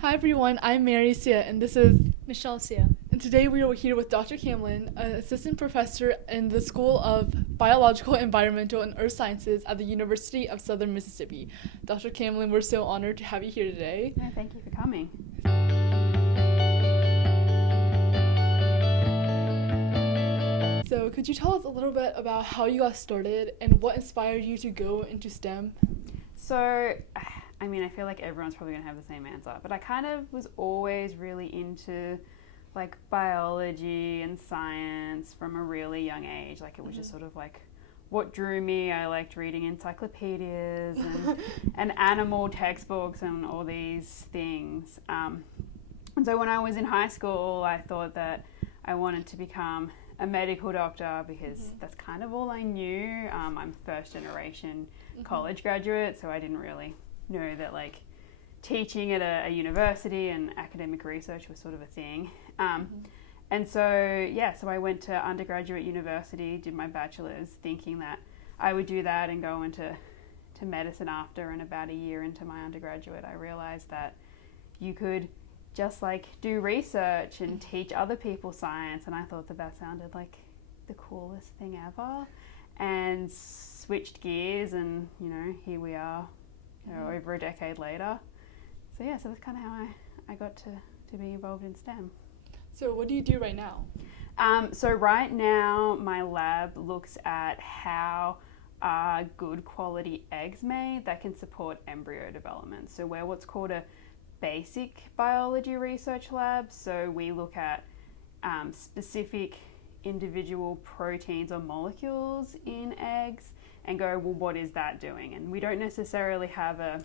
Hi everyone, I'm Mary Sia, and this is Michelle Sia. and today we are here with Dr. Camlin, an assistant professor in the School of Biological, Environmental, and Earth Sciences at the University of Southern Mississippi. Dr. Camlin, we're so honored to have you here today. Yeah, thank you for coming. So, could you tell us a little bit about how you got started and what inspired you to go into STEM? So, I feel like everyone's probably going to have the same answer, but I kind of was always really into like biology and science from a really young age. Like it was just sort of like what drew me. I liked reading encyclopedias and animal textbooks and all these things. And so when I was in high school, I thought that I wanted to become a medical doctor because that's kind of all I knew. I'm first generation college graduate, so I didn't really know that like teaching at a university and academic research was sort of a thing. And so I went to undergraduate university, did my bachelor's, thinking that I would do that and go into medicine after. And about a year into my undergraduate, I realized that you could just like do research and teach other people science, and I thought that sounded like the coolest thing ever, and switched gears, and here we are, over a decade later. So that's kind of how I got to be involved in STEM. So, what do you do right now? So right now my lab looks at how are good quality eggs made that can support embryo development. So we're what's called a basic biology research lab. So we look at specific individual proteins or molecules in eggs and go, well, what is that doing? And we don't necessarily have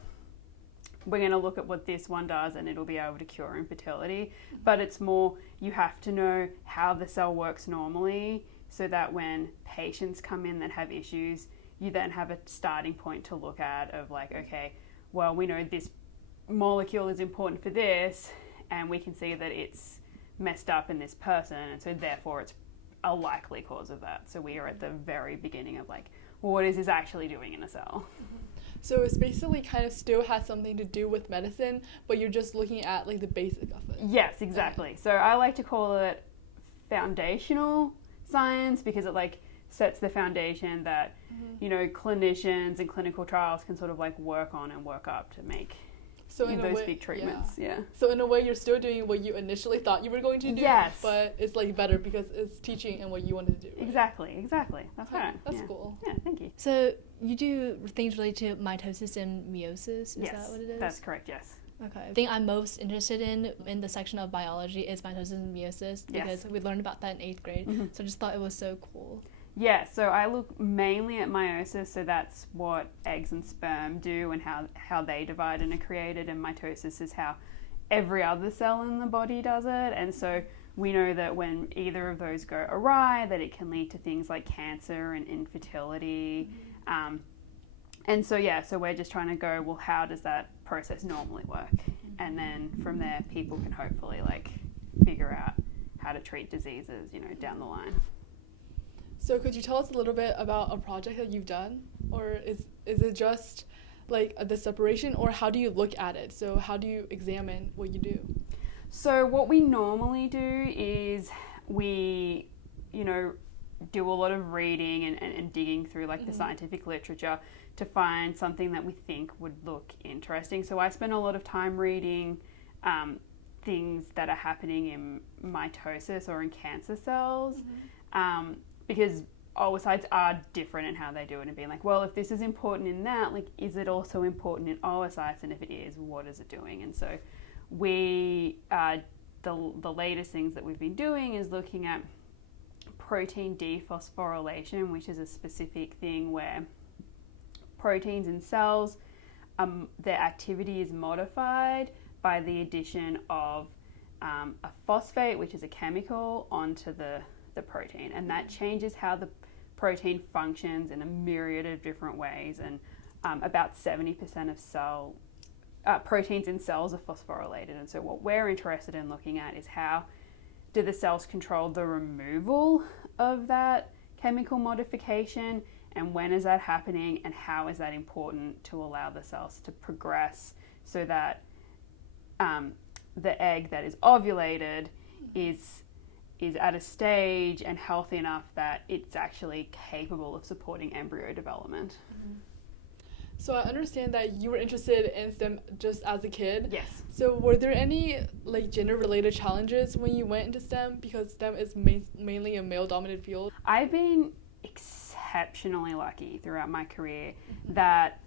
we're going to look at what this one does and it'll be able to cure infertility, but it's more you have to know how the cell works normally so that when patients come in that have issues, you then have a starting point to look at of like, okay, well, we know this molecule is important for this and we can see that it's messed up in this person, and so therefore it's a likely cause of that. So we are at the very beginning of like, well, what is this actually doing in a cell? So it's basically kind of still has something to do with medicine, but you're just looking at like the basic of it. Yes, exactly. So I like to call it foundational science because it like sets the foundation that clinicians and clinical trials can sort of like work on and work up to make those big treatments. Yeah. So in a way, you're still doing what you initially thought you were going to do. Yes. But it's like better because it's teaching and what you wanted to do. Right? Exactly. That's right. That's cool. Yeah, thank you. So you do things related to mitosis and meiosis? Is that what it is? That's correct, yes. Okay. The thing I'm most interested in the section of biology is mitosis and meiosis because we learned about that in 8th grade. So I just thought it was so cool. Yeah, so I look mainly at meiosis, so that's what eggs and sperm do and how they divide and are created, and mitosis is how every other cell in the body does it. And so we know that when either of those go awry, that it can lead to things like cancer and infertility. And so we're just trying to go, well, how does that process normally work? And then from there, people can hopefully like figure out how to treat diseases, down the line. So could you tell us a little bit about a project that you've done? Or is it just like the separation, or how do you look at it? So how do you examine what you do? So what we normally do is we, do a lot of reading and digging through like the scientific literature to find something that we think would look interesting. So I spend a lot of time reading things that are happening in mitosis or in cancer cells. Because oocytes are different in how they do it, and being like, well, if this is important in that, like, is it also important in oocytes? And if it is, what is it doing? And so we, the latest things that we've been doing is looking at protein dephosphorylation, which is a specific thing where proteins in cells, their activity is modified by the addition of a phosphate, which is a chemical, onto the protein, and that changes how the protein functions in a myriad of different ways. And about 70% of proteins in cells are phosphorylated, and so what we're interested in looking at is how do the cells control the removal of that chemical modification, and when is that happening, and how is that important to allow the cells to progress so that the egg that is ovulated is at a stage and healthy enough that it's actually capable of supporting embryo development. So I understand that you were interested in STEM just as a kid. Yes. So were there any like gender-related challenges when you went into STEM, because STEM is mainly a male-dominated field? I've been exceptionally lucky throughout my career that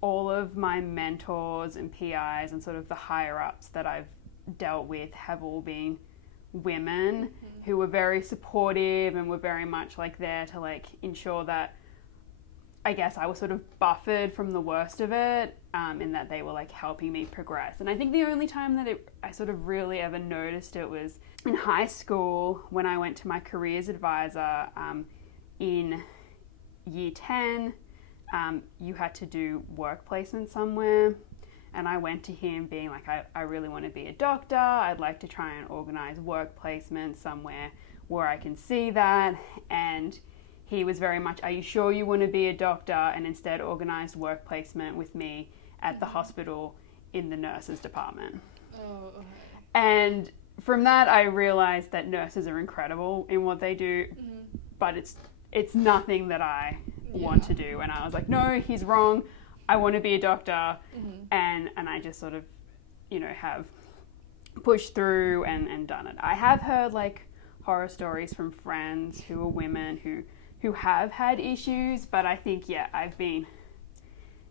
all of my mentors and PIs and sort of the higher ups that I've dealt with have all been women who were very supportive and were very much like there to like ensure that, I guess, I was sort of buffered from the worst of it, in that they were like helping me progress. And I think the only time that I sort of really ever noticed it was in high school when I went to my careers advisor in year 10. You had to do work placement somewhere, and I went to him being like, I really want to be a doctor. I'd like to try and organize work placement somewhere where I can see that. And he was very much, are you sure you want to be a doctor? And instead organized work placement with me at the hospital in the nurses department. Oh, okay. And from that, I realized that nurses are incredible in what they do, but it's nothing that I want to do. And I was like, no, he's wrong. I want to be a doctor. And I just sort of, have pushed through and done it. I have heard like horror stories from friends who are women who have had issues, but I think,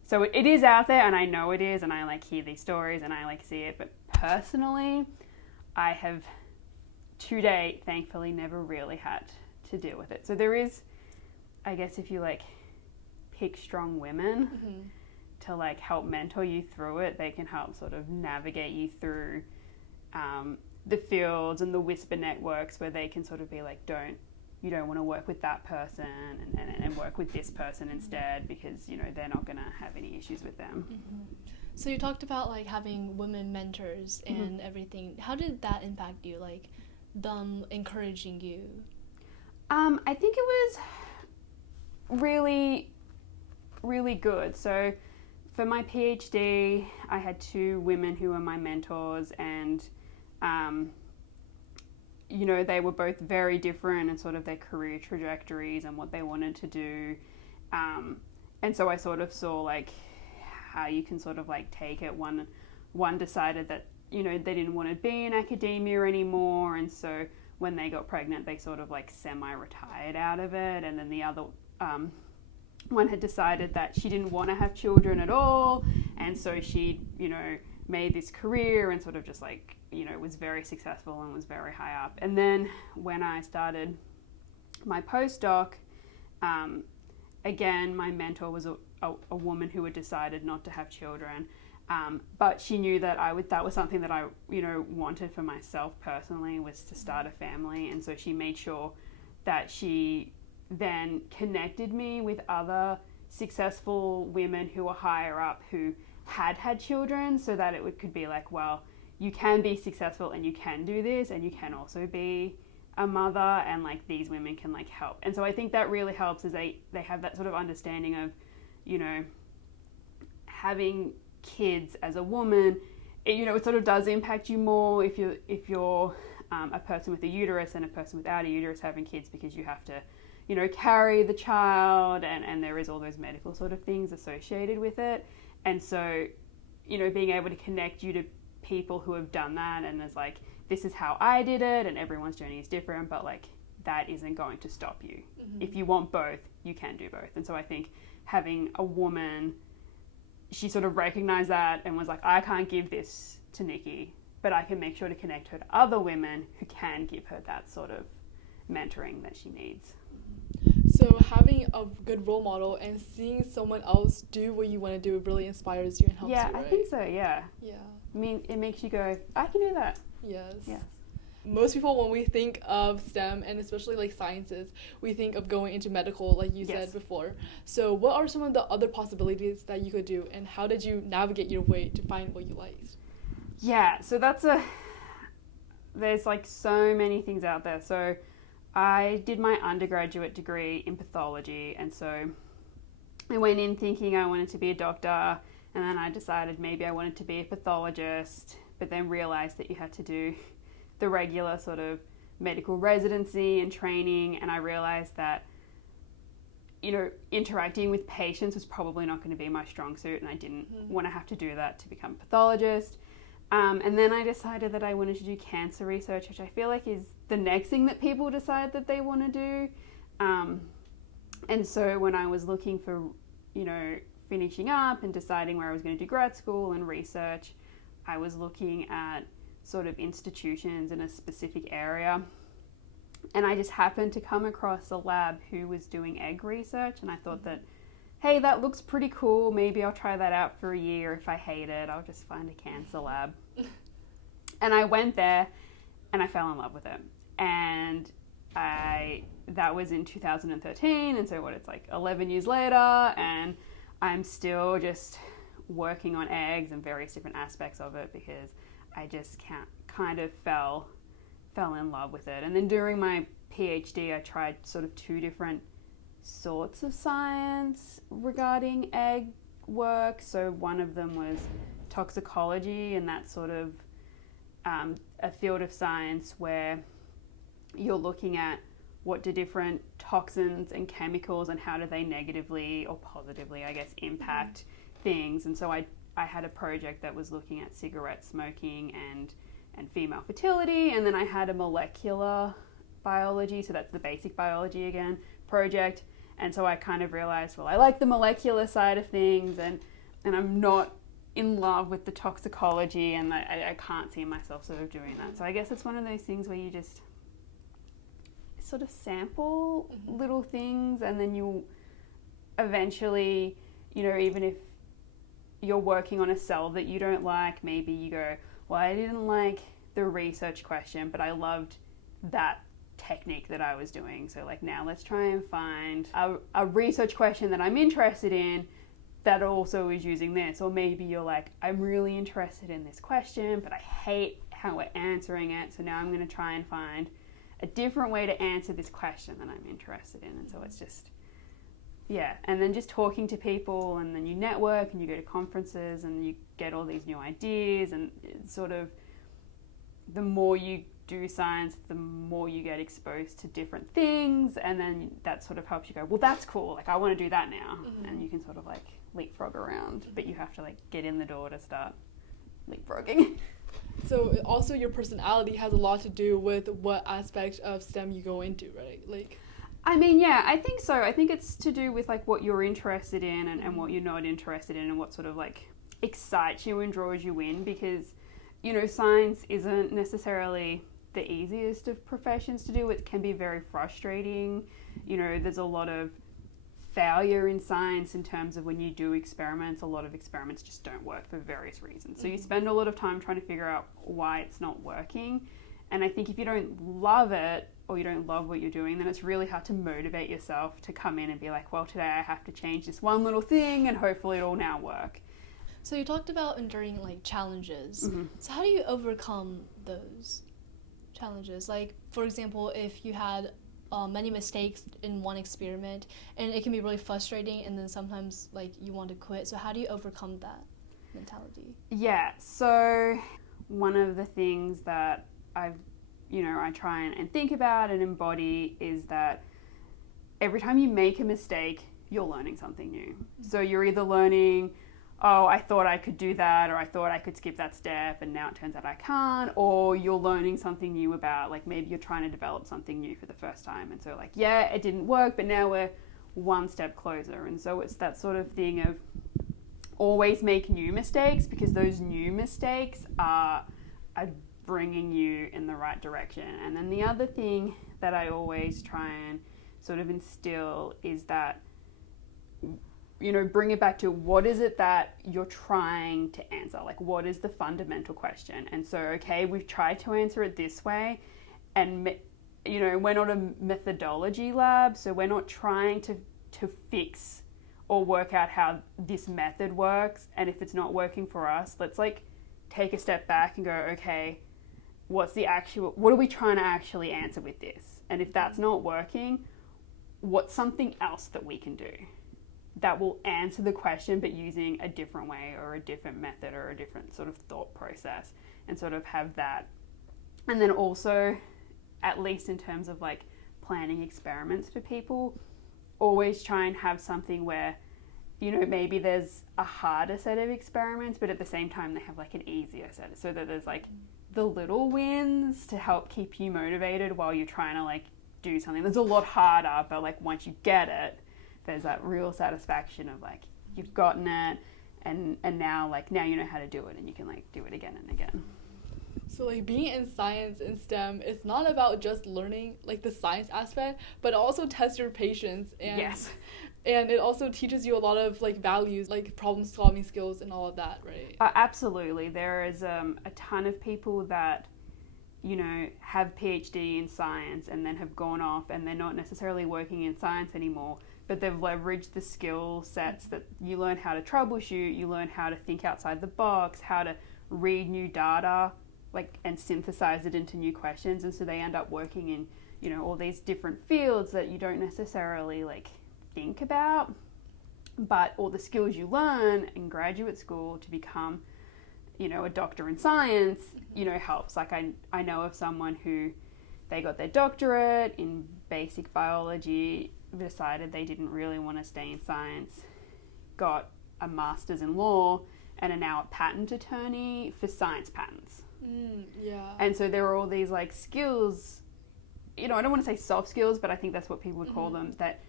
so it is out there, and I know it is, and I like hear these stories and I like see it, but personally, I have to date, thankfully, never really had to deal with it. So there is, I guess, if you like pick strong women to like help mentor you through it, they can help sort of navigate you through the fields and the whisper networks where they can sort of be like, you don't want to work with that person and work with this person instead, because they're not going to have any issues with them. So you talked about like having women mentors and everything. How did that impact you, like them encouraging you? I think it was really, really good. So for my PhD, I had 2 women who were my mentors, and they were both very different in sort of their career trajectories and what they wanted to do. And so I sort of saw like how you can sort of like take it. One decided that, they didn't want to be in academia anymore. And so when they got pregnant, they sort of like semi-retired out of it. And then the other one had decided that she didn't want to have children at all. And so she, made this career and sort of just like, was very successful and was very high up. And then when I started my postdoc, again, my mentor was a woman who had decided not to have children. But she knew that that was something that I, wanted for myself personally, was to start a family. And so she made sure that she then connected me with other successful women who were higher up who had children, so that it could be like, well, you can be successful and you can do this, and you can also be a mother, and like these women can like help. And so I think that really helps, is they have that sort of understanding of, having kids as a woman, it sort of does impact you more if you're a person with a uterus and a person without a uterus having kids, because you have to, carry the child, and there is all those medical sort of things associated with it. And so, being able to connect you to people who have done that, and there's like, this is how I did it, and everyone's journey is different, but like that isn't going to stop you. If you want both, you can do both. And so I think having a woman, she sort of recognized that and was like, I can't give this to Nikki, but I can make sure to connect her to other women who can give her that sort of mentoring that she needs. So having a good role model and seeing someone else do what you want to do really inspires you and helps you, right? I think so, yeah. Yeah. I mean, it makes you go, I can do that. Yes. Yes. Most people, when we think of STEM, and especially like sciences, we think of going into medical, like you said before. So what are some of the other possibilities that you could do, and how did you navigate your way to find what you liked? Yeah, so there's like so many things out there. So I did my undergraduate degree in pathology, and so I went in thinking I wanted to be a doctor, and then I decided maybe I wanted to be a pathologist, but then realized that you had to do the regular sort of medical residency and training, and I realized that, you know, interacting with patients was probably not going to be my strong suit, and I didn't want to have to do that to become a pathologist. And then I decided that I wanted to do cancer research, which I feel like is the next thing that people decide that they want to do. And so when I was looking for, you know, finishing up and deciding where I was going to do grad school and research, I was looking at sort of institutions in a specific area. And I just happened to come across a lab who was doing egg research, and I thought that, hey, that looks pretty cool. Maybe I'll try that out for a year. If I hate it, I'll just find a cancer lab. And I went there and I fell in love with it. And that was in 2013, and so it's like 11 years later, and I'm still just working on eggs and various different aspects of it because I just kind of fell in love with it. And then during my PhD, I tried sort of 2 different sorts of science regarding egg work. So one of them was toxicology, and that's sort of a field of science where you're looking at what do different toxins and chemicals and how do they negatively or positively, I guess, impact things. And so I had a project that was looking at cigarette smoking and female fertility, and then I had a molecular biology, so that's the basic biology again, project. And so I kind of realized, well, I like the molecular side of things, and I'm not in love with the toxicology, and I can't see myself sort of doing that. So I guess it's one of those things where you just sort of sample little things, and then you eventually, you know, even if you're working on a cell that you don't like, maybe you go, well, I didn't like the research question, but I loved that technique that I was doing. So like, now let's try and find a research question that I'm interested in that also is using this. Or maybe you're like, I'm really interested in this question, but I hate how we're answering it. So now I'm going to try and find a different way to answer this question that I'm interested in. And so it's just, yeah. And then just talking to people, and then you network and you go to conferences and you get all these new ideas, and it's sort of, the more you do science, the more you get exposed to different things, and then that sort of helps you go, well, that's cool, like I want to do that now. And you can sort of like leapfrog around, but you have to like get in the door to start leapfrogging. So also your personality has a lot to do with what aspect of STEM you go into, right? Like, I mean, yeah, I think so. I think it's to do with like what you're interested in and what you're not interested in, and what sort of like excites you and draws you in, because, you know, science isn't necessarily the easiest of professions to do. It can be very frustrating. You know, there's a lot of failure in science in terms of when you do experiments, a lot of experiments just don't work for various reasons. So you spend a lot of time trying to figure out why it's not working. And I think if you don't love it, or you don't love what you're doing, then it's really hard to motivate yourself to come in and be like, well, today I have to change this one little thing and hopefully it'll now work. So you talked about enduring like challenges. So how do you overcome those challenges? Like, for example, if you had many mistakes in one experiment, and it can be really frustrating, and then sometimes like you want to quit. So how do you overcome that mentality? Yeah, so one of the things that I try and think about and embody is that every time you make a mistake, you're learning something new. So you're either learning, oh, I thought I could do that, or I thought I could skip that step and now it turns out I can't, or you're learning something new about, like, maybe you're trying to develop something new for the first time, and so like, yeah, it didn't work, but now we're one step closer. And so it's that sort of thing of always make new mistakes, because those new mistakes are bringing you in the right direction. And then the other thing that I always try and sort of instill is that, you know, bring it back to what is it that you're trying to answer? Like, what is the fundamental question? And so, okay, we've tried to answer it this way, and, you know, we're not a methodology lab, so we're not trying to fix or work out how this method works. And if it's not working for us, let's like take a step back and go, okay, what are we trying to actually answer with this? And if that's not working, what's something else that we can do that will answer the question, but using a different way or a different method or a different sort of thought process? and sort of have that. And then also, at least in terms of like planning experiments for people, always try and have something where, you know, maybe there's a harder set of experiments, but at the same time they have like an easier set, so that there's like the little wins to help keep you motivated while you're trying to like do something that's a lot harder, but like once you get it, there's that real satisfaction of like you've gotten it, and now you know how to do it, and you can like do it again and again. So like being in science and STEM, it's not about just learning like the science aspect, but also test your patience, and Yes. And it also teaches you a lot of like values, like problem solving skills and all of that, right? Absolutely. There is a ton of people that, you know, have PhD in science and then have gone off and they're not necessarily working in science anymore, but they've leveraged the skill sets that you learn how to troubleshoot, you learn how to think outside the box, how to read new data, like, and synthesize it into new questions. And so they end up working in, you know, all these different fields that you don't necessarily like think about, but all the skills you learn in graduate school to become, you know, a doctor in science, you know, helps. Like I know of someone who they got their doctorate in basic biology, decided they didn't really want to stay in science, got a master's in law, and are now a patent attorney for science patents. Yeah. And so there are all these like skills, you know, I don't want to say soft skills, but I think that's what people would call them, that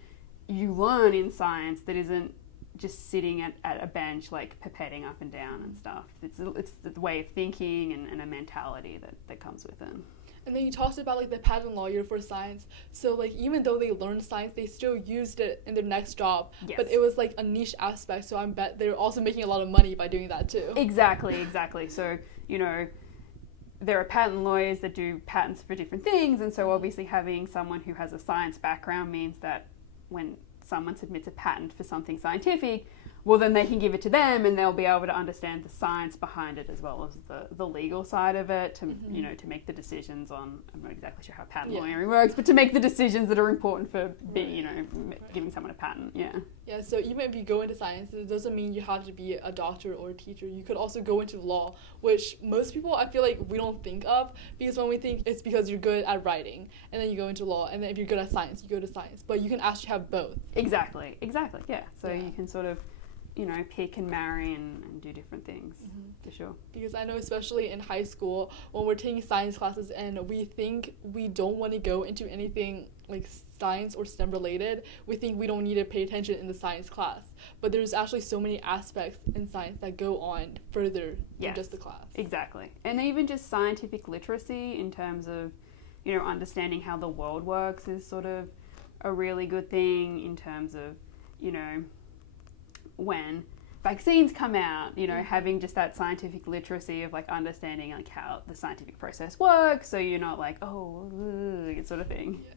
you learn in science that isn't just sitting at a bench like pipetting up and down and stuff. It's the way of thinking and a mentality that comes with it. And then you talked about like the patent lawyer for science. So like even though they learned science, they still used it in their next job. Yes. But it was like a niche aspect, so I bet they're also making a lot of money by doing that too. Exactly. So, you know, there are patent lawyers that do patents for different things, and so obviously having someone who has a science background means that when someone submits a patent for something scientific, well, then they can give it to them and they'll be able to understand the science behind it as well as the legal side of it to, you know, to make the decisions on, I'm not exactly sure how patent lawyering works, but to make the decisions that are important for, you know, giving someone a patent, Yeah, so even if you go into science, it doesn't mean you have to be a doctor or a teacher. You could also go into law, which most people, I feel like, we don't think of, because when we think it's because you're good at writing, and then you go into law, and then if you're good at science, you go to science. But you can actually have both. Exactly, yeah. So you can sort of, you know, pick and marry and do different things, for sure. Because I know especially in high school, when we're taking science classes and we think we don't want to go into anything like science or STEM related, we think we don't need to pay attention in the science class. But there's actually so many aspects in science that go on further than just the class. Exactly. And even just scientific literacy in terms of, you know, understanding how the world works is sort of a really good thing in terms of, you know, when vaccines come out, you know, having just that scientific literacy of like understanding like how the scientific process works, so you're not like, sort of thing. Yeah.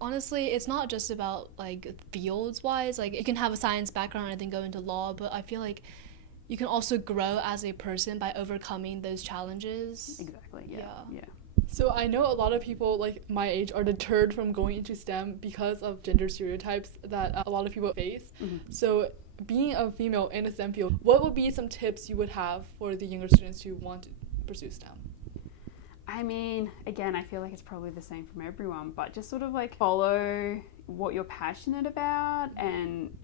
Honestly, it's not just about like fields wise, like you can have a science background and then go into law, but I feel like you can also grow as a person by overcoming those challenges. Exactly, yeah. So I know a lot of people like my age are deterred from going into STEM because of gender stereotypes that a lot of people face. So being a female in a STEM field, what would be some tips you would have for the younger students who want to pursue STEM? I mean, again, I feel like it's probably the same from everyone, but just sort of like follow what you're passionate about, and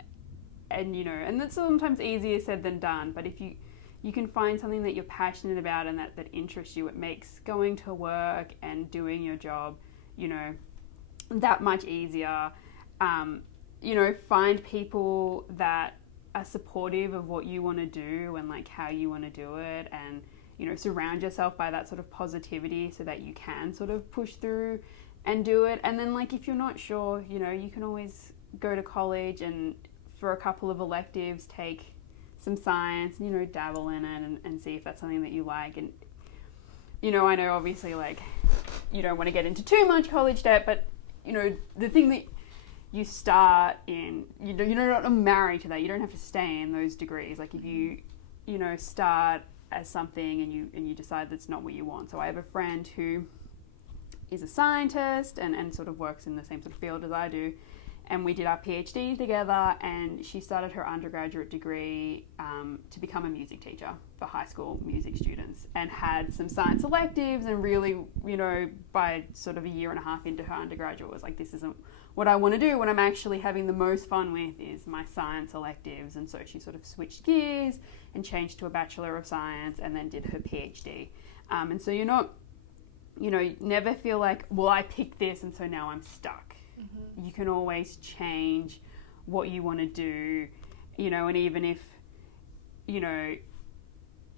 you know, and that's sometimes easier said than done, but if you can find something that you're passionate about and that interests you, it makes going to work and doing your job, you know, that much easier. You know, find people that are supportive of what you want to do and like how you want to do it, and, you know, surround yourself by that sort of positivity so that you can sort of push through and do it. And then like if you're not sure, you know, you can always go to college and for a couple of electives take some science, you know, dabble in it and see if that's something that you like. And, you know, I know obviously like you don't want to get into too much college debt, but, you know, the thing that you start in, you're not married to that. You don't have to stay in those degrees. Like if you know, start as something and you decide that's not what you want. So I have a friend who is a scientist and sort of works in the same sort of field as I do. And we did our PhD together, and she started her undergraduate degree to become a music teacher. for high school music students, and had some science electives, and really, you know, by sort of a year and a half into her undergraduate was like, this isn't what I want to do. What I'm actually having the most fun with is my science electives. And so she sort of switched gears and changed to a Bachelor of Science and then did her PhD. And so you're not, you know, never feel like, well, I picked this and so now I'm stuck. You can always change what you want to do, you know, and even if, you know,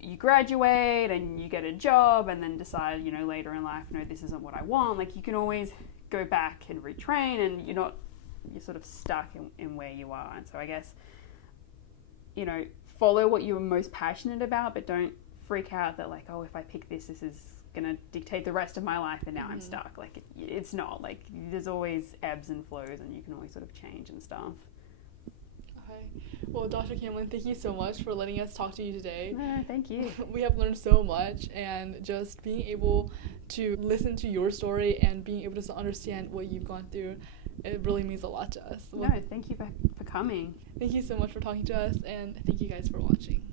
you graduate and you get a job and then decide, you know, later in life, no, this isn't what I want, like you can always go back and retrain, and you're sort of stuck in where you are. And so I guess, you know, follow what you're most passionate about, but don't freak out that like, oh, if I pick this is gonna dictate the rest of my life and now I'm stuck. Like it's not. Like there's always ebbs and flows, and you can always sort of change and stuff. Okay. Well, Dr. Camlin, thank you so much for letting us talk to you today. Thank you. We have learned so much, and just being able to listen to your story and being able to understand what you've gone through, it really means a lot to us. No, thank you for coming. Thank you so much for talking to us, and thank you guys for watching.